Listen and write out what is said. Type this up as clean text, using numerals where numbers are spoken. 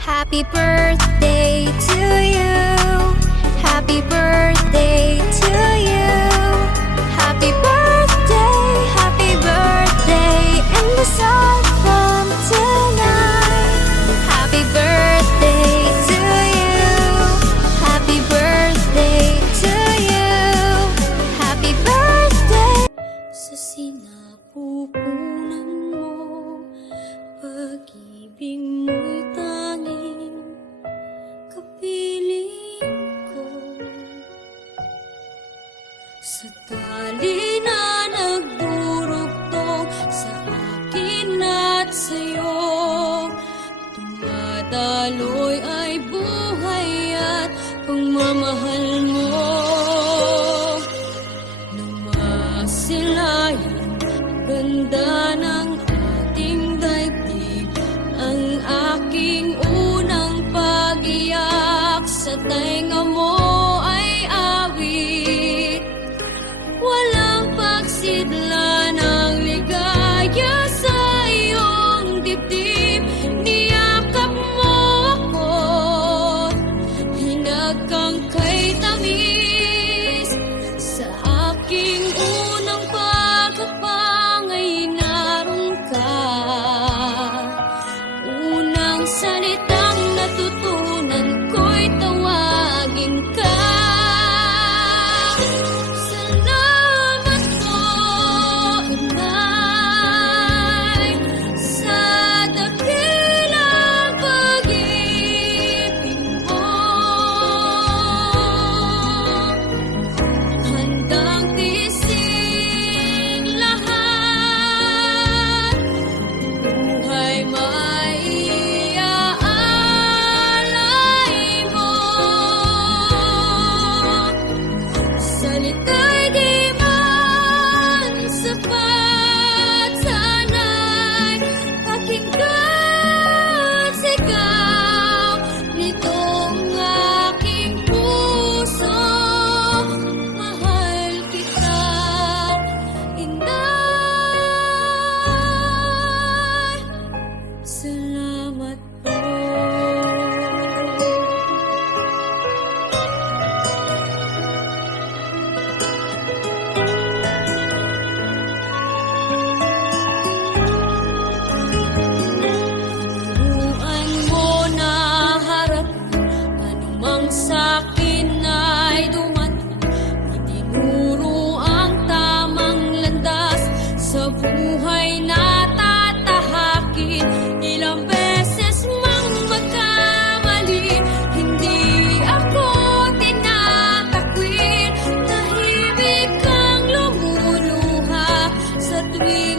Happy birthday to you. Happy birthday to you. Happy birthday in the sun from tonight. Happy birthday to you. Happy birthday to you. Happy birthday. Sa sinapupunan mo, pag-ibig mo'y tanging kapiling ko. Sa tali na nagdurugtong sa akin at sa'yo, tumadaloy ay buhay at pagmamahal mo. Lumasilayan, ganda ng ating daigdig, ang aking unang pag-iyak sa tainga mo ay awit. Walang pagsidla ng ligaya sa iyong dibdib. Niyakap mo ako, hinag kang kay tamis. Sa aking unang pagkapang ay naroon ka. Unang salitang natutunan ko'y tawagin ka. Salamat po, Inay, sa dakilang pag-ibig mo. Handang tising lahat, buhay maiaalay mo. Salita'y di man sapat, sana'y pakinggan sigaw nitong aking puso. Mahal kita, Inay. Salamat po. Turuan mo na harapin anumang sa'kin ay dumating. Itinuro ang tamang landas sa buhay na tatahakin. Ilang beses mang magkamali, hindi ako tinatakwil. Tahimik kang lumuluha sa tuwing